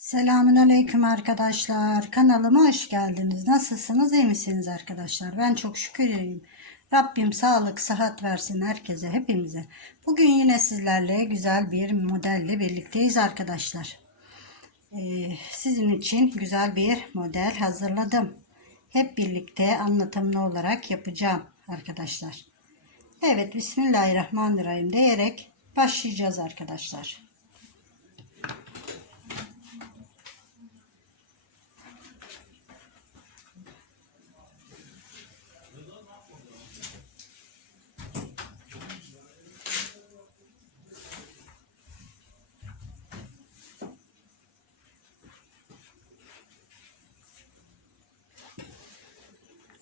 Selamün Aleyküm arkadaşlar. Kanalıma hoş geldiniz. Nasılsınız? iyi misiniz arkadaşlar? Ben çok şükür iyiyim. Rabbim sağlık, sıhhat versin herkese, hepimize. Bugün yine sizlerle güzel bir modelle birlikteyiz arkadaşlar. Ee, sizin için güzel bir model hazırladım. Hep birlikte anlatımlı olarak yapacağım arkadaşlar. Evet, Bismillahirrahmanirrahim diyerek başlayacağız arkadaşlar.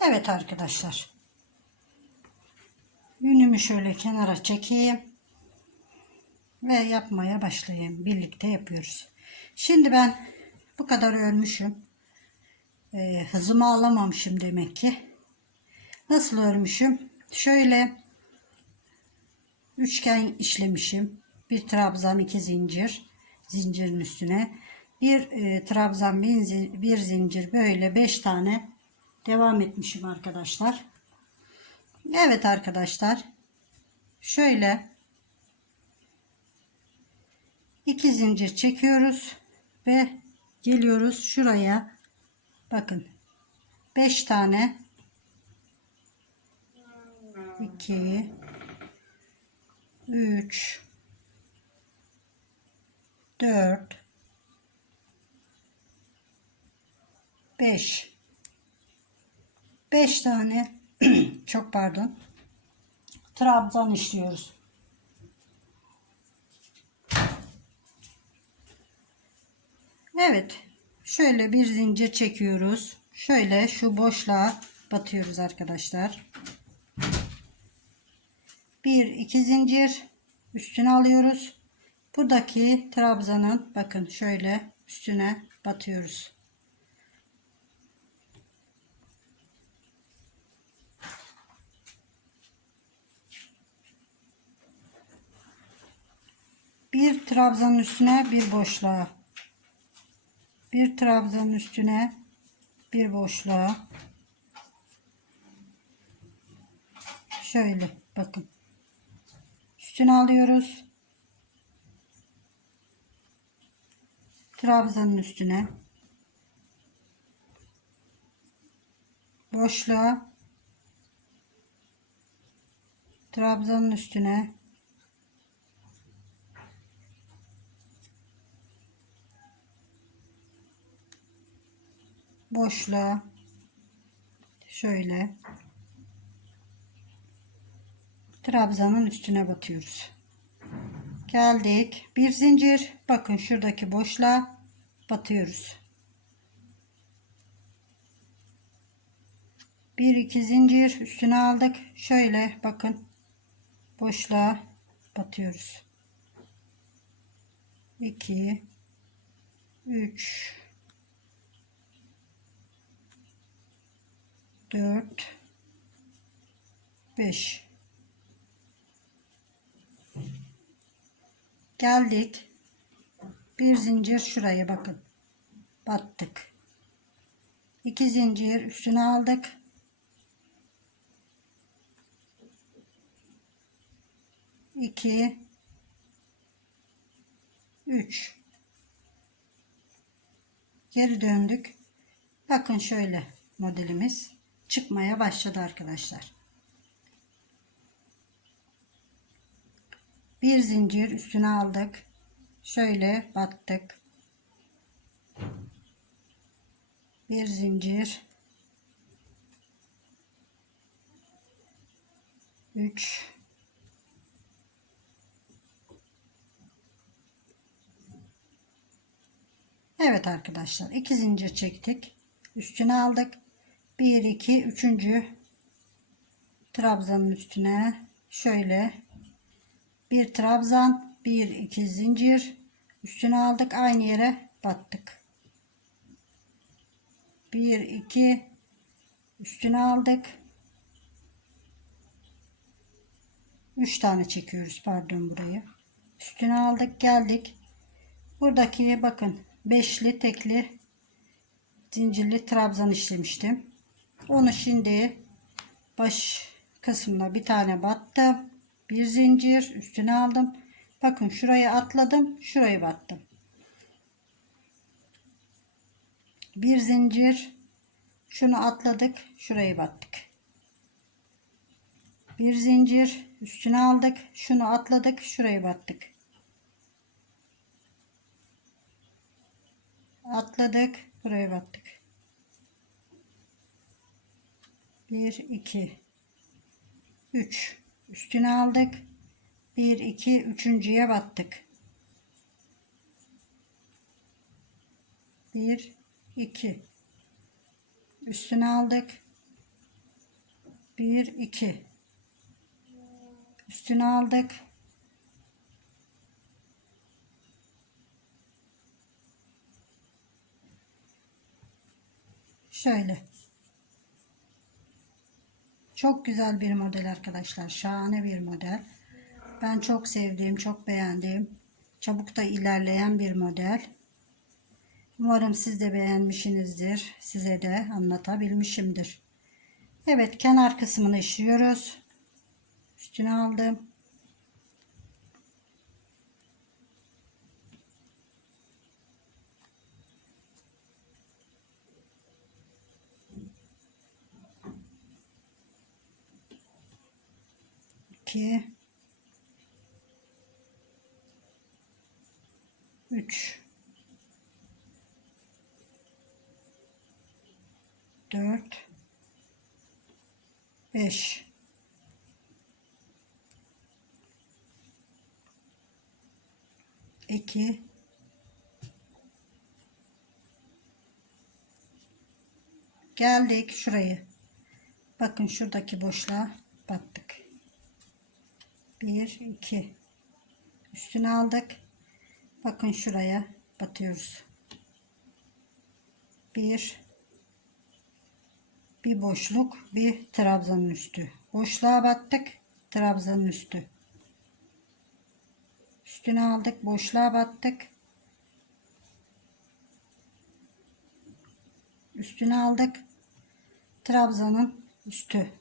Evet arkadaşlar. Yünümü şöyle kenara çekeyim. Ve yapmaya başlayayım. Birlikte yapıyoruz. Şimdi ben bu kadar örmüşüm. Ee, hızımı alamamışım demek ki. Nasıl örmüşüm? Şöyle üçgen işlemişim. Bir trabzan iki zincir. Zincirin üstüne. Bir e, trabzan bir, zi- bir zincir böyle beş tane devam etmişim arkadaşlar. Evet arkadaşlar. Şöyle iki zincir çekiyoruz ve geliyoruz şuraya. Bakın 5 tane 2 3 4 5 5 tane çok pardon trabzan işliyoruz. Evet. Şöyle bir zincir çekiyoruz. Şöyle şu boşluğa batıyoruz arkadaşlar. Bir iki zincir üstüne alıyoruz. Buradaki trabzanın bakın şöyle üstüne batıyoruz. Bir trabzanın üstüne bir boşluğa. Bir trabzanın üstüne bir boşluğa. Şöyle bakın. Üstüne alıyoruz. Trabzanın üstüne. Boşluğa. Trabzanın üstüne. Boşluğa şöyle trabzanın üstüne batıyoruz. Geldik. Bir zincir. Bakın şuradaki boşluğa batıyoruz. Bir iki zincir üstüne aldık. Şöyle bakın boşluğa batıyoruz. 2 3 4 5 geldik. Bir zincir şuraya bakın. Battık. İki zincir üstüne aldık. İki. Üç. Geri döndük. Bakın şöyle modelimiz çıkmaya başladı arkadaşlar. Bir zincir üstüne aldık. Şöyle battık. Bir zincir. 3 Evet arkadaşlar iki zincir çektik. Üstüne aldık. 1 2 3. trabzanın üstüne şöyle. Bir trabzan 1 2 zincir. Üstüne aldık aynı yere battık. 1 2 üstüne aldık. 3 tane çekiyoruz pardon burayı. Üstüne aldık geldik. Buradaki bakın beşli tekli zincirli trabzan işlemiştim. Onu şimdi baş kısmına bir tane battım. Bir zincir üstüne aldım. Bakın şuraya atladım. Şurayı battım. Bir zincir. Şunu atladık. Şurayı battık. Bir zincir üstüne aldık. Şunu atladık. Şurayı battık. Atladık. Buraya battık. 1 2 3 üstüne aldık. 1 2 üçüncüye battık. 1 2 üstüne aldık. 1 2 üstüne aldık. Şöyle. Çok güzel bir model arkadaşlar. Şahane bir model. Ben çok sevdiğim, çok beğendiğim, çabuk da ilerleyen bir model. Umarım siz de beğenmişsinizdir. Size de anlatabilmişimdir. Evet kenar kısmını işliyoruz. Üstüne aldım. İki, üç, dört, beş, iki, geldik şurayı. Bakın şuradaki boşluğa battık. 1 2 üstüne aldık. Bakın şuraya batıyoruz. 1 bir boşluk bir trabzanın üstü. Boşluğa battık trabzanın üstü. Üstüne aldık boşluğa battık. Üstüne aldık trabzanın üstü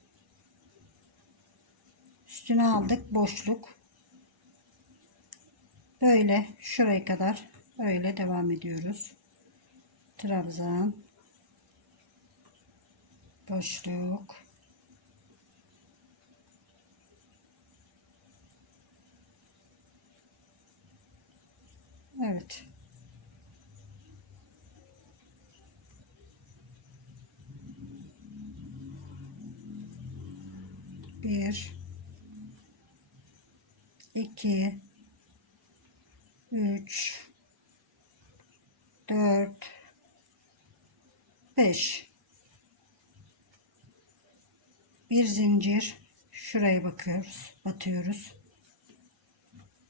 üstüne aldık boşluk. Böyle şuraya kadar öyle devam ediyoruz. Trabzan. Boşluk. Evet. Bir 2 3 4 5 bir zincir. Şuraya bakıyoruz batıyoruz.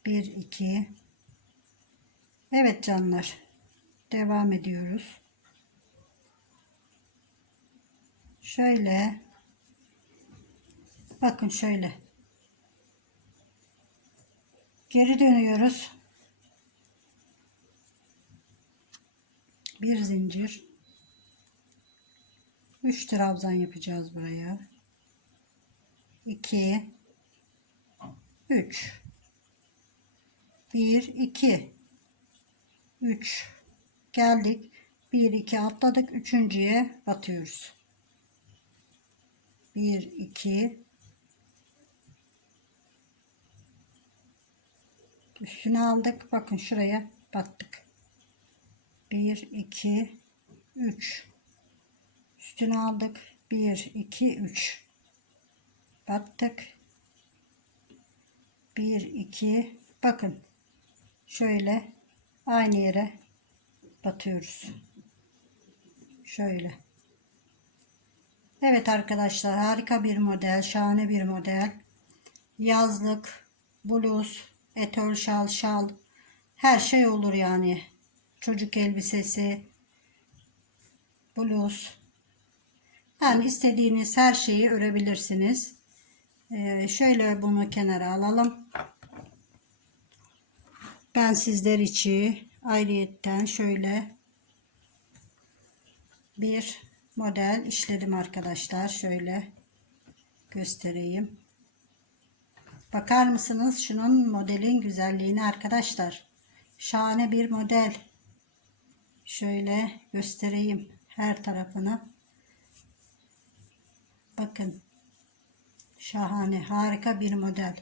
1 2 Evet canlar devam ediyoruz. Şöyle. Bakın şöyle Geri dönüyoruz. Bir zincir. 3 trabzan yapacağız buraya. 2 3 1 2 3 geldik. 1 2 atladık. Üçüncüye batıyoruz. 1 2 üstüne aldık. Bakın şuraya battık 1 2 3 üstüne aldık. 1 2 3 battık 1 2 bakın. Şöyle aynı yere batıyoruz. Şöyle. Evet arkadaşlar harika bir model şahane bir model. Yazlık bluz etol şal şal her şey olur yani. Çocuk elbisesi, bluz. Yani istediğiniz her şeyi örebilirsiniz. Ee, şöyle bunu kenara alalım. Ben sizler için ayrıyetten şöyle bir model işledim arkadaşlar. Şöyle göstereyim. Bakar mısınız şunun modelin güzelliğine arkadaşlar. Şahane bir model. Şöyle göstereyim her tarafını. Bakın. Şahane, harika bir model.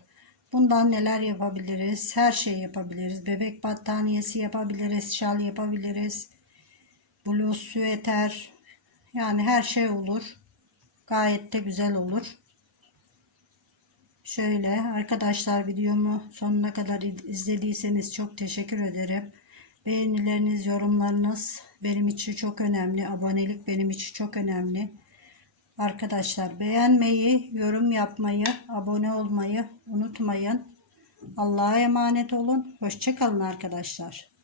Bundan neler yapabiliriz? Her şeyi yapabiliriz. Bebek battaniyesi yapabiliriz, şal yapabiliriz. Bluz, süeter. Yani her şey olur. Gayet de güzel olur. Şöyle arkadaşlar videomu sonuna kadar izlediyseniz çok teşekkür ederim. Beğenileriniz, yorumlarınız benim için çok önemli. Abonelik benim için çok önemli. Arkadaşlar beğenmeyi, yorum yapmayı, abone olmayı unutmayın. Allah'a emanet olun. Hoşçakalın arkadaşlar.